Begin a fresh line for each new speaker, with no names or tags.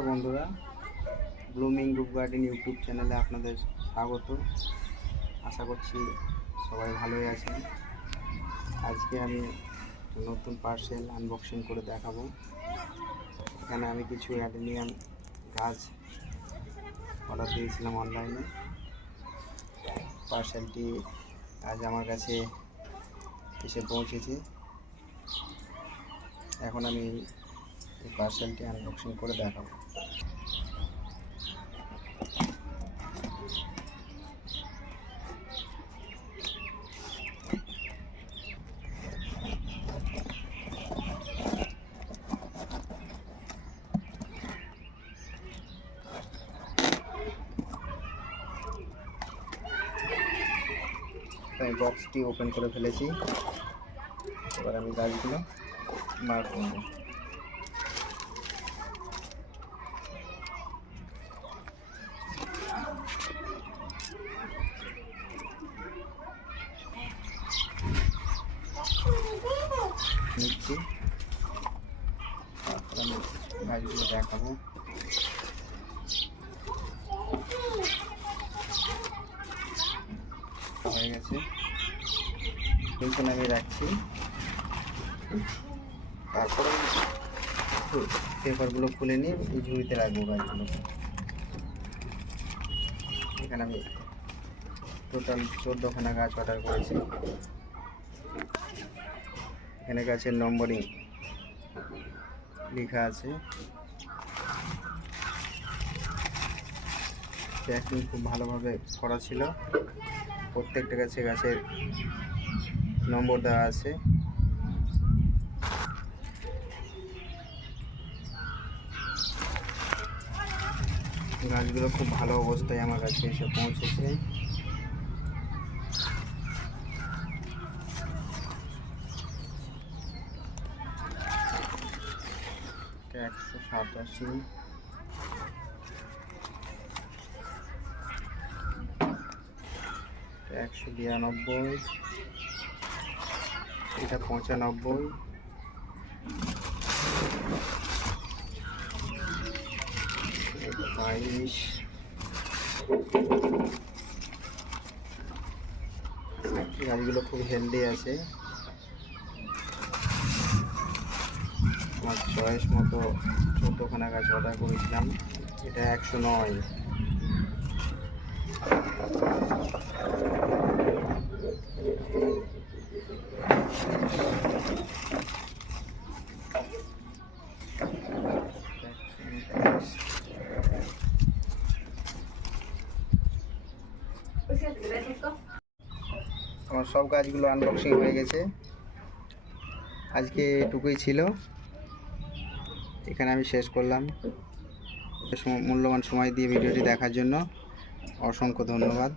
নমস্কার বন্ধুরা, ব্লুমিং রুপ গার্ডেন ইউটিউব চ্যানেলে আপনাদের স্বাগত। আশা করছি সবাই ভালোই আছেন। আজকে আমি নতুন পার্সেল আনবক্সিং করে দেখাবো। এখানে আমি কিছু অ্যাডেনিয়াম গাছ অর্ডার দিয়েছিলাম অনলাইনে। পার্সেলটি আজ আমার কাছে এসে পৌঁছেছে। এখন আমি এই পার্সেলটি আনবক্সিং করে দেখাবো। বক্সটি ওপেন করে ফেলেছি। এবার আমি গাছগুলো বার করব। নিচ্ছি। তারপর আমি গাছগুলো দেখাবো। হয়ে গেছে। পেছনে আমি রাখছি। তারপরে পেপারগুলো খুলে নিয়ে এই ঝুড়িতে রাখব গাছগুলো এখানে আমি টোটাল চোদ্দোখানা গাছ অর্ডার করেছি। এখানে গাছের নম্বরিং লেখা আছে। প্যাকিং খুব ভালোভাবে করা ছিল। প্রত্যেকটা গাছে গাছের নম্বর দেওয়া আছে। গাছগুলো খুব ভালো অবস্থায় আমার কাছে এসে পৌঁছেছে। একশো সাতাশি। একশো বিরানব্বই। এটা পঁচানব্বই। বাইশ। গাছগুলো খুব হেলদি আছে। আমার চয়েস মতো চোদ্দোখানা গাছ অর্ডার করেছিলাম। এটা একশো নয়। আমার সব গাছগুলো আনবক্সিং হয়ে গেছে। আজকে এটুকুই ছিল। এখানে আমি শেষ করলাম। মূল্যবান সময় দিয়ে ভিডিওটি দেখার জন্য অসংখ্য ধন্যবাদ।